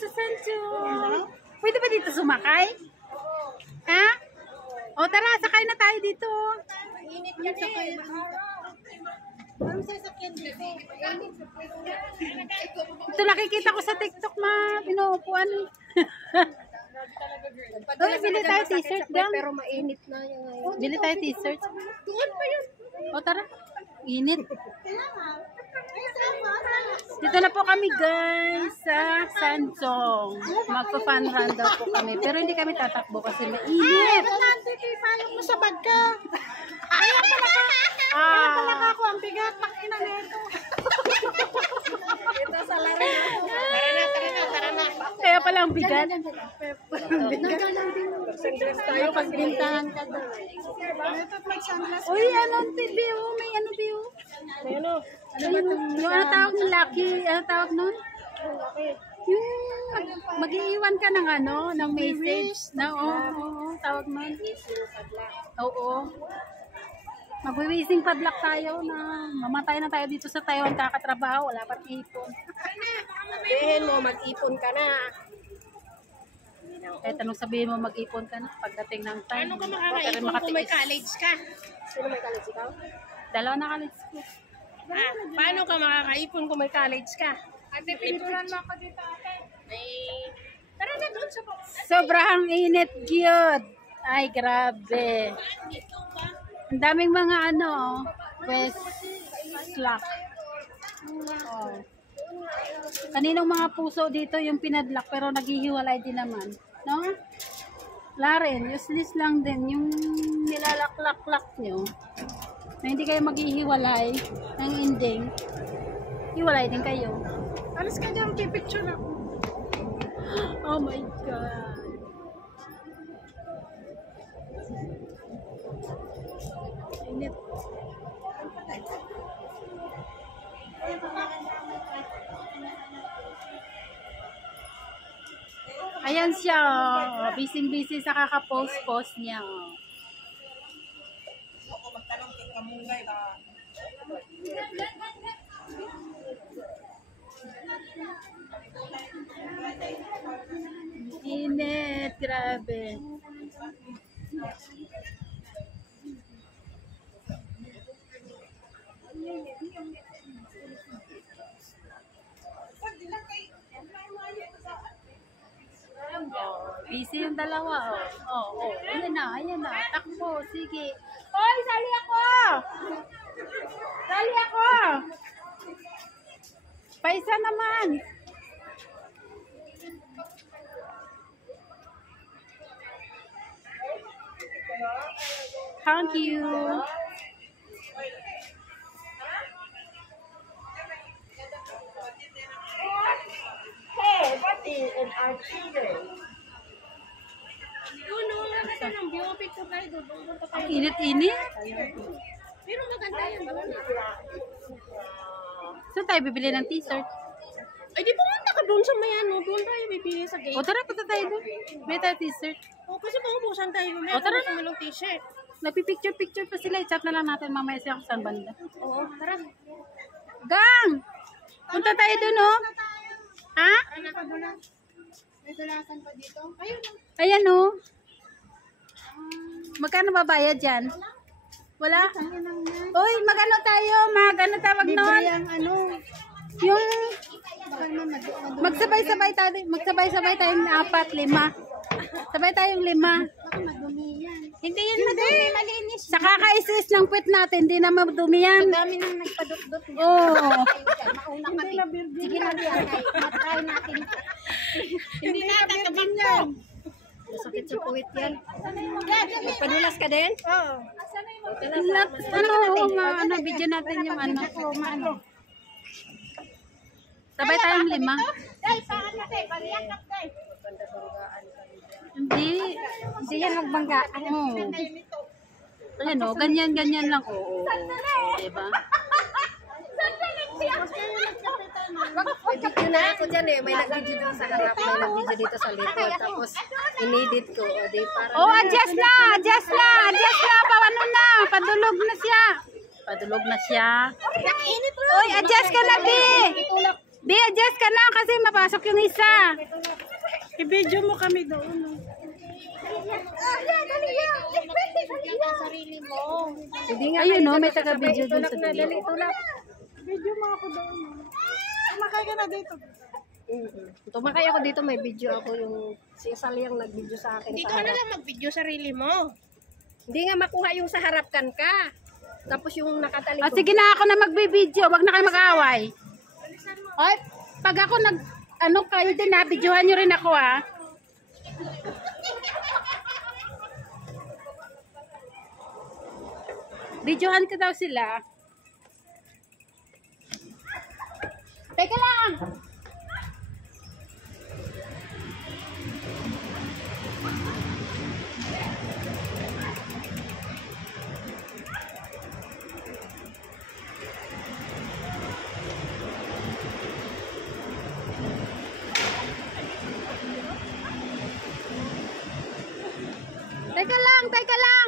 sa Sancho. Pwede ba dito sumakay? Ha? O tara, sakay na tayo dito. Init ka sakay. Ang sasakyan dito. Ito nakikita ko sa TikTok, ma. Pinuupuan. Uy, bili tayo t-shirt gang. Pero mainit na yung ngayon. Bili tayo t-shirt. Doon pa yun. O tara. Init. Dito na po kami guys sa Sanchong. Magpa-fun run daw po kami. Pero hindi kami tatakbo kasi mainit. Payong mo sa bag ka. Ah. Ako ang bigat. Makina na ito. Ito sa laro. Tara na. Kaya pala ang bigat. Nagalang din. Sundress tayo pag bintangan ka daw. Uy, anong view? May ano view? Ano? Yung ano tawag ng lucky? Ano tawag nun? Yung mag-iiwan ka ng ano, ng message. Na, oo, tawag nun. Oo. Mag-wishing padlock tayo na mamatay na tayo dito sa Taiwan kakatrabaho. Wala pa ipon. Sabihin mo, mag-ipon ka na. Kahit anong sabihin mo, mag-ipon ka na pagdating ng time. Ano ka makakaipon kung may college ka? Sino may college ikaw? Dalawa na college ko. Paano ka makakaipon kung may college ka? Ate, pinituran mo ako dito, ate. Tara na doon sa box. Sobrang init, gyud. Ay, grabe. Ang daming mga ano, West slack. Oh. Kaninong mga puso dito yung pinadlock pero naghihiwalay din naman. No? Wala rin. Useless lang din yung nilalaklak-lak nyo. Na hindi kayo maghihiwalay ng ending. Hiwalay din kayo. Alas ka dyan, pipicture ako. Oh my God. Init. Ayan siya, oh. Busy-busy sa kakapost-post niya. Oh. Init, grabe. Busy yung dalawa, oh. Oh. Ayan na. Takbo, sige. Hoy, sali ako! Sali ako! Paisa naman. Thank you. Hey, pati an artillery. Wala ka ng view. Picture tayo doon. Ang init-init. Pero maganda yan. Saan tayo bibili ng t-shirt? Ay, di pumunta ka doon sa may ano. Doon tayo bibili sa gate. O tara, punta tayo doon. Bili tayo t-shirt. O, kasi maubuksan tayo. May O, tara na. gusto mo ng t-shirt. Nagpipicture-picture pa sila. I-chat na lang natin mamaya siya kung saan banda. Oo, tara. Gang! Punta tayo doon, oh. Ha? Ano ka doon? May tulasan pa dito? Ayun. Ayan, oh. Magkano babayad dyan? Wala? Uy, magano tayo? Magano tawag nun? Ang ano. Yung magsabay-sabay tayong 4, 5. Sabay tayong 5. Baka madumi yan. Hindi yan madumi, malinis. Sa kaka-isis ng puwet natin, hindi na madumi yan. Dami nang nagpadot-dot. Oo. Mauna kami. Sige na yan. Matry natin. Hindi na tatabang yan. Masakit sa puwet yan. Padulas ka din? Oo. Ano, video natin yung ano. Sabay tayong 5. Dahil saan natin? Pariyak na tayo. Hindi yan magbangga. Ayan o, ganyan lang. Oo. Diba? May video na ako dyan eh. May nag-video dito sa harap. May nag-video dito sa likod. Tapos, inedit ko. O, di para. Oh, adjust na. Paano na? Padulog na siya. Nakiinit lang. Oy, adjust ka na, Bi. Bi, adjust ka na kasi mapasok yung isa. I-video mo kami doon. No? Hindi nga. Ayun no, may taga-video dun sa Dali, dulo. tulak. Video mo ako doon. No? Kumakay ka na dito. Tumakay ako dito, may video ako yung si Sally ang nag-video sa akin. Hindi sa ka na harap. lang mag-video sarili mo. Hindi nga makuha yung sa harapkan ka. Tapos yung nakatalikod. O sige na, ako na magbibideo. Wag na kayo mag-away. Oy, pag ako ano kayo din ha, videohan nyo rin ako ha. Videohan ko daw sila. Teka lang! Teka lang, teka lang!